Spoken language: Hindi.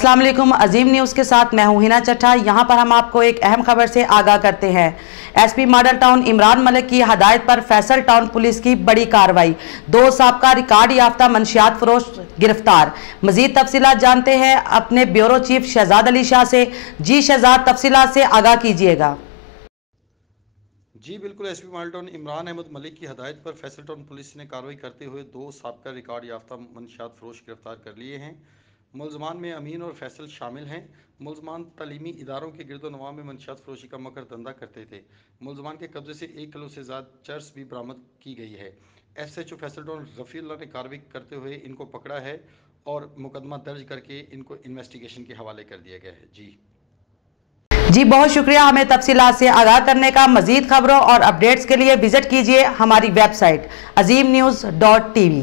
अस्सलाम वालेकुम। अजीम न्यूज़ के साथ मैं हूं हिना चट्ठा। यहां पर हम आपको एक अहम खबर से आगाह करते हैं। एसपी मॉडल टाउन इमरान मलिक की हदायत पर फैसल टाउन पुलिस की बड़ी कार्रवाई, 2 साबका रिकॉर्ड याफ्ता मंशियात फरोश गिरफ्तार। मजीद तफसीलात जानते हैं अपने ब्यूरो चीफ शहजाद अली शाह से। जी शहजाद, तफसीलात से आगाह कीजिएगा। जी बिल्कुल, एसपी मॉडल टाउन इमरान अहमद मलिक की हदायत पर फैसल टाउन पुलिस ने कार्रवाई करते हुए 2 साबका रिकॉर्ड याफ्ता मंशियात फरोश गिरफ्तार कर लिए हैं। मुलजमान में अमीन और फैसल शामिल हैं। मुलजमान तालीमी इदारों के गिरदोनवा में मंशियात फरोशी का मकर धंधा करते थे। मुलजमान के कब्जे से 1 किलो से ज़्यादा चर्स भी बरामद की गई है। SHO फैसल टाउन रफ़ीउल्लाह ने कार्रवाई करते हुए इनको पकड़ा है और मुकदमा दर्ज करके इनको इन्वेस्टिगेशन के हवाले कर दिया गया है। जी बहुत शुक्रिया हमें तफसीलात से आगाह करने का। मजीद खबरों और अपडेट्स के लिए विजिट कीजिए हमारी वेबसाइट azimnews.tv।